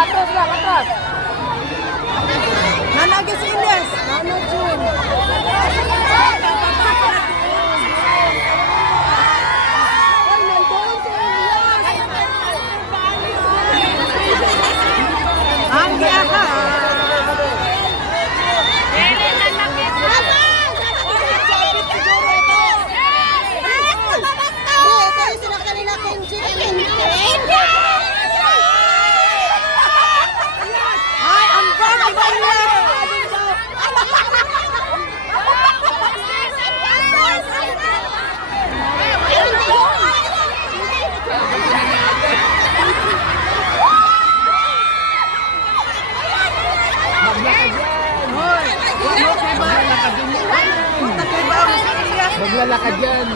atas lang, atas. Nanagi si Ilyas. Ano, Jun? Ay, nandoon si Ilyas. Ang giyaha. Ay, ang bang iba Ilyas. Maglalakad yan.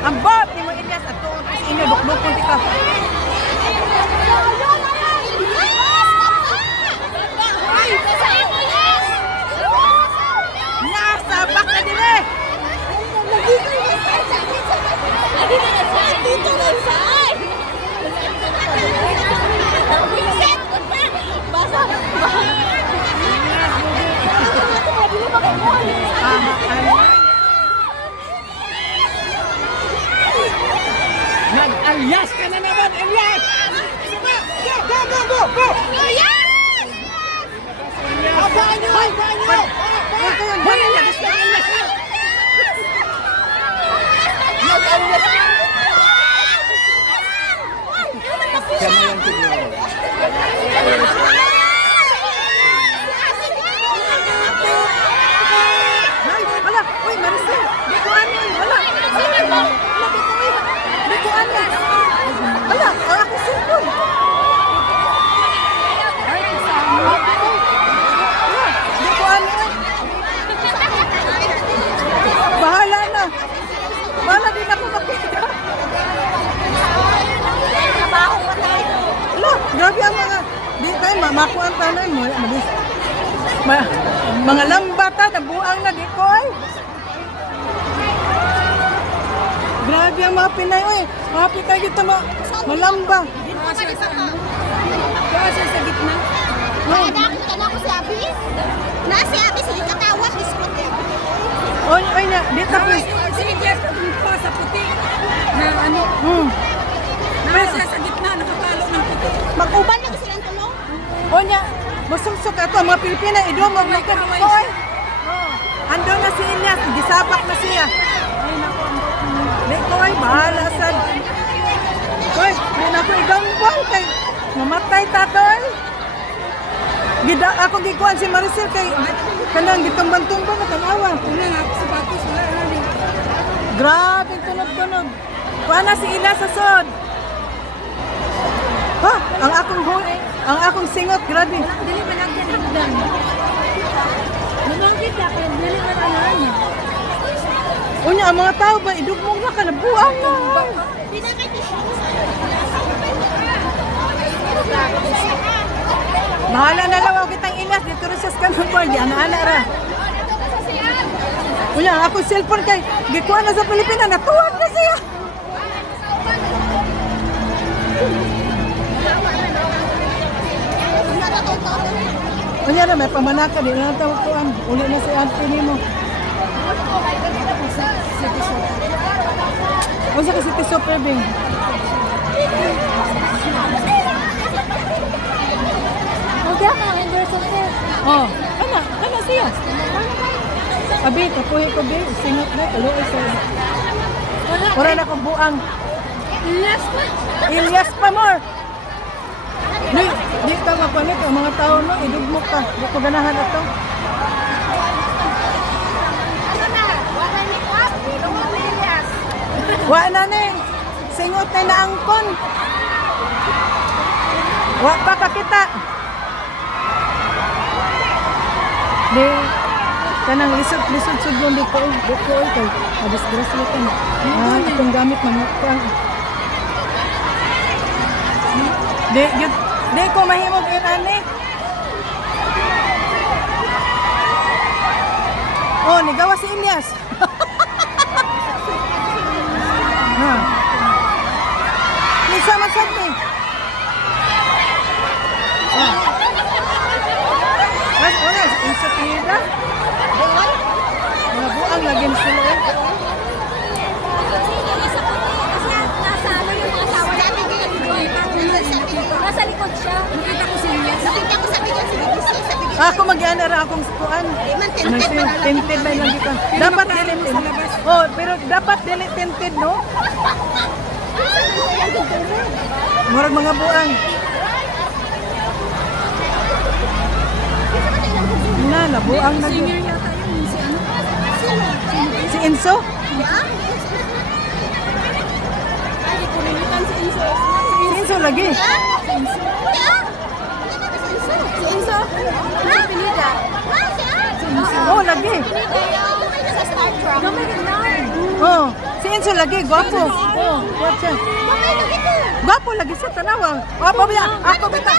Ang bot ni mo Ilyas at tuon sa inyo dukdukon ti ka. Nasa bak na dire. Nag-alyas ka na naman, Elias! Go! Abaan nyo! Abaan nyo! Hoy, Ilyas ka Ilyas. Nag-alyas ka! Siya mo yan siguro. Ay, wala. Uy, Maricel. Dito ano? Wala. Dito ano? Wala. Ang aking cellphone. Ay, kasama. Dito ano? Bahala na. Bahala din ako makita. Wala. Grabe ang mga... Di tayo, mamakuan tayo mo. Mga lambata, nabuang na dito ay. Grabe ang mga Pinay, oy. Mga Pinay dito malamba. Kasi sa gitna. Nakakita na ako si Abi. Si Abi, sige katawag. Discount yan. Oy, na, dito po. Sige, Jeff, pa sa puti na ano, nasa sa gitna, nakapalo ng puti. Mag-uban lang silang tulong. Oy, masumsok ato ang mga Pilipina, idumog na ka dito, oy. Ando na si Ilyas, gisapak na siya. Dito ay, bahala sad. Oy, di na ko igambang kay mamatay tatoy. Gida ako gikuan si Maricel kay kanang gitumbang-tumbang na tanawa. Una nga ako sa batis, wala na rin. Grabe tunog-tunog. Kuha na si Ila sa sod. Ha, ang akong singot, grabe. Dili man ang hagdan. Lumangkit ka, kaya dili man ang ano. Unya, ang mga tao ba, idugmong na ka, nabuang na. Mahala na lawaw kitang Ilyas, dito rin sa Scanlonboard, ana-ana ra. Unya, ang akong cellphone kay, gikuha na sa Pilipinas, natuwag na siya. Unya na, may pamanaka, di na natawag uli na si Auntie Nimo. Unsa ka City Super Bing? Okay, mga Henderson sir. Oh, ana siya. Abi, kapuhi ko bi, singot na, kaluoy sa. Wala na kong buang. Ilyas pa more. Di ka mapanit, ang mga tao no, idugmok ka. Di ko ganahan ito. Wa na ni, singot na naangkon. Wa pa kakita. Di, kanang lisod sugong di ko kay disgrasya ka na. Itong gamit mamukang. Di ko mahimog irani. Oh, nigawa si Ilyas. Ha. Isa man sad ni. Ah. Ako mag-iana ra akong kuan. Man, tinted pa na lang. Tinted ba lang dito? Dapat dili tinted. Oh, pero dapat dili tinted, no? Murag mga buang. Na, nabuang na. Singer yata yun, si ano? Si Enzo? Ay, kunilitan si Enzo. Si Enzo lagi. Si Enzo? Ha? Pinida? Ha? Siya? Oh, lagi. Sa Star Trek. Gamay na. Oh, si Enzo lagi, gwapo. Oh, watch siya. Gamay na ito. Gwapo lagi siya, tanawa. Oh, pabiya, ako bita.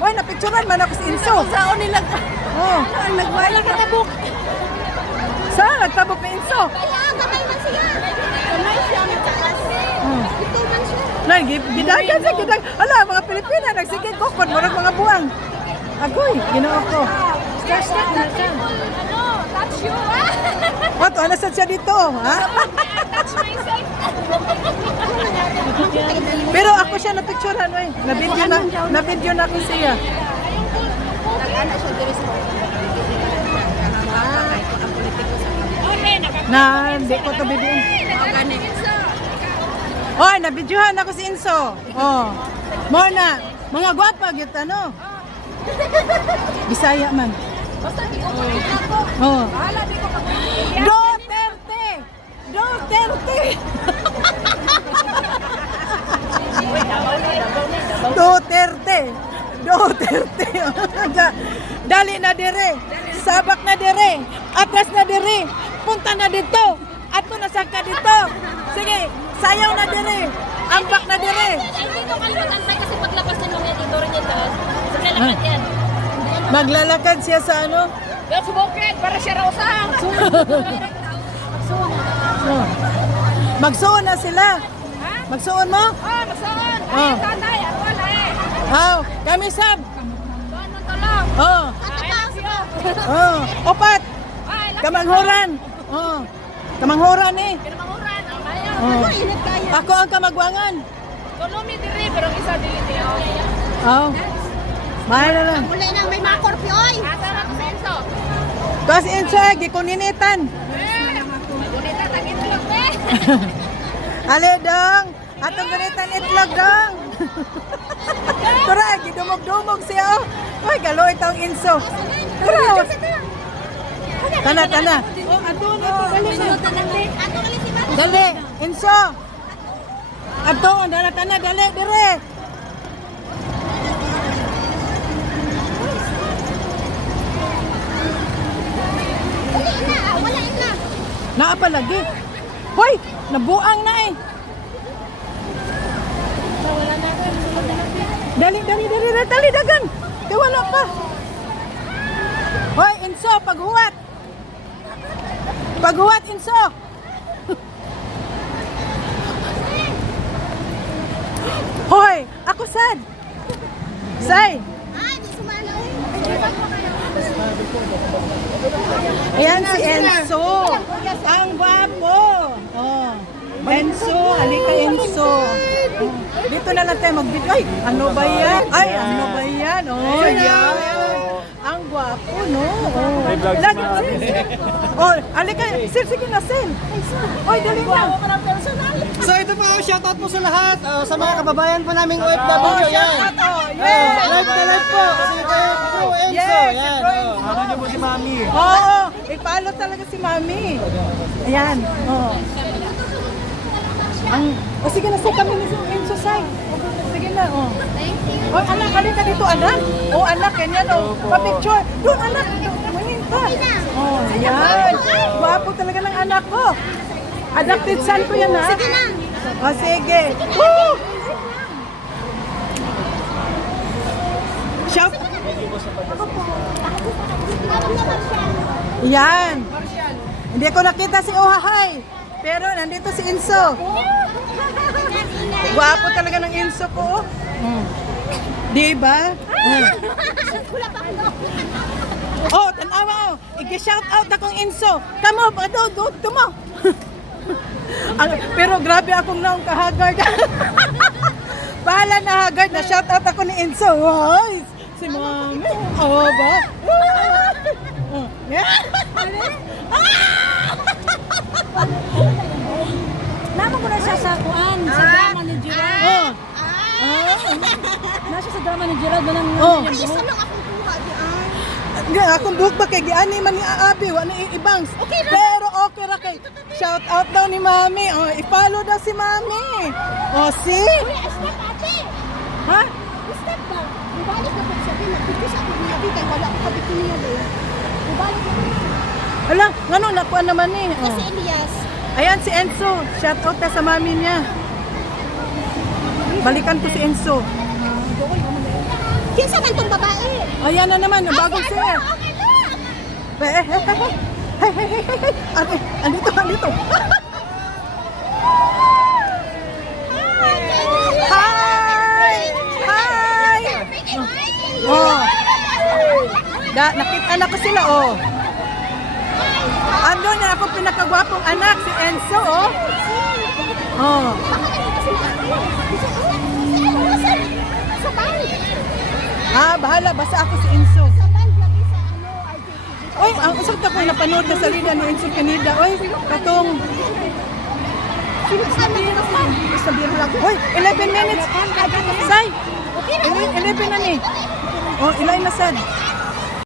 Oy, na picturean man ako si Enzo. Saan nila? Oh, Ang nagwala ka tabok. saan nagtabok ni Enzo? Kaya, gamay man siya. Gamay siya, mataas. Oh. Ito man siya. Nay, gidagan sa gidag. Ala, mga Pilipina nagsigig kokon, murag mga buwang. Agoy, ginoo ko. Start na siya. Ano? That's you. What, ano sa siya dito, ha? That's myself. Pero ako siya na picturean, oy. Na video na ko siya. Nag-ana siya diri sa Na, hindi ko to bibiin. Oy, na-videohan ako si Enzo. Oh. Mo na, mga gwapa gyud ano. Bisaya man. Basta di ko makita ko. Oh. Wala di ko makita. Duterte! Duterte! Duterte! Duterte! Dali na dire! Sabak na dire! Atras na dire! Punta na dito! Ato na sangka dito! Sige! Sayaw na dire! Ambak na dire! Hindi ko kalimutan tayo kasi paglabas na nung dito rin yan taas. Sa lalakad yan. Maglalakad siya sa ano? Pero sumukit para siya rausang. Oh. Magsuon na sila! Magsuon mo? Oh, magsoon. Oh. Tatay, ako wala eh. Oh, kami sab! Doon ng tulong. Oh! Tataas ko. Oh! Opat! Ay, laki. Kamanghuran! Oh! Kamanghuran eh! Pero manguran. Ang bayan. Oh. Init kaya. Ako ang kamagwangan! Tulumi diri, pero ang isa dili niya. Oh! Mahal na lang! Muli na, may mga korpyo, oy. Asa na ko senso. Tapos insag, ikuninitan! Gunita, tag-itlog, eh. Ali dong! Atong ganitan itlog dong! Tura, gidumog-dumog siya oh! Ay, galoy taong inso! Tura! Tana, tana! Oh, ato na ito, dali na! Ato kali si Ma'am. Dali! Inso! Ato, dala tana, dali, dire! Dali na, wala na. Naa pa lagi! Hoy! Nabuang na eh! Dali, dali, dali, dali, dali, dagan! Kaya wala pa! Hoy, Inso, paghuwat! Paghuwat, Inso! Hoy, ako sad! Say! Ay, di sumalo. Ayan si Enzo! Ang gwapo! Oh. Enzo, halika Enzo! Oh. Dito na lang tayo mag-video. Ay, ano ba yan? Ay, ano ba yan? Oh, yan! Ang gwapo, no? Oh. Lagi oh, halika. Sir, sige na, sir. Oy, dali na. So ito po, shoutout po sa lahat, sa mga kababayan po naming OFW. Oh, Yan. shoutout, oh. Yeah. Live na live po. Si Bro Enzo. Yes, Yan. Bro Enzo. Ano niyo po si Mami? Oo, i-follow talaga si Mami. Ayan, oh. Sige na, sir, kami ni Enzo, sir. Sige na, oh. Oh, anak, halika dito, anak. Oh, anak, ganyan, oh. Pa-picture. Doon, anak. Tumingin ka. Oh, yan. Gwapo talaga ng anak ko. Adopted son ko yan, ha? Sige na. Oh, sige. Woo! Shout. Yan. Hindi ko nakita si Ohahay. Pero nandito si Enzo. Gwapo talaga ng Enzo ko. Di ba? Oh, tanawa oh. I-shout out akong Enzo. Kamo, do mo. Pero grabe akong naong kahagard. Bahala na hagard na shout out ako ni Enzo. Ay, si Mami. Oh, ba? Naman ko na siya sa kuan, sa drama ni Gerald. Oh. Nasa sa drama ni Gerald ba nang Oh. Ay, isa lang akong kuha di ay. Nga, akong buhok ba kay giani man ni Abi, wala ni ibang. Pero okay ra kay. Shout out daw ni Mami. Oh, i-follow daw si Mami. Oh, see? Uy, step ate. Ha? Step ba? Ibalik na po sabi na bigis ako niya di kay wala ko kabit niya do. Ibalik na po. Hala, ngano nakuan naman ni. Oh. Kasi Elias. Ayan si Enzo. Shout out na sa Mami niya. Balikan ko si Enzo. Kinsa man tong babae? Ayan na naman, bagong sir. Okay na. Andito. Hi! Hi! Oh. Nakita na ko sila, oh. Ando na ako pinakagwapong anak, si Enzo, oh. Oh. Sa band. Ah, bahala, basta ako si Enzo. Sa band lagi sa ano, RJTV. Oy, ang usap ko napanood na salida ni Enzo Pineda. Oy, katong Sabihin lang. Oy, 11 minutes. Say, 11 na ni. Oh, ilay na sad.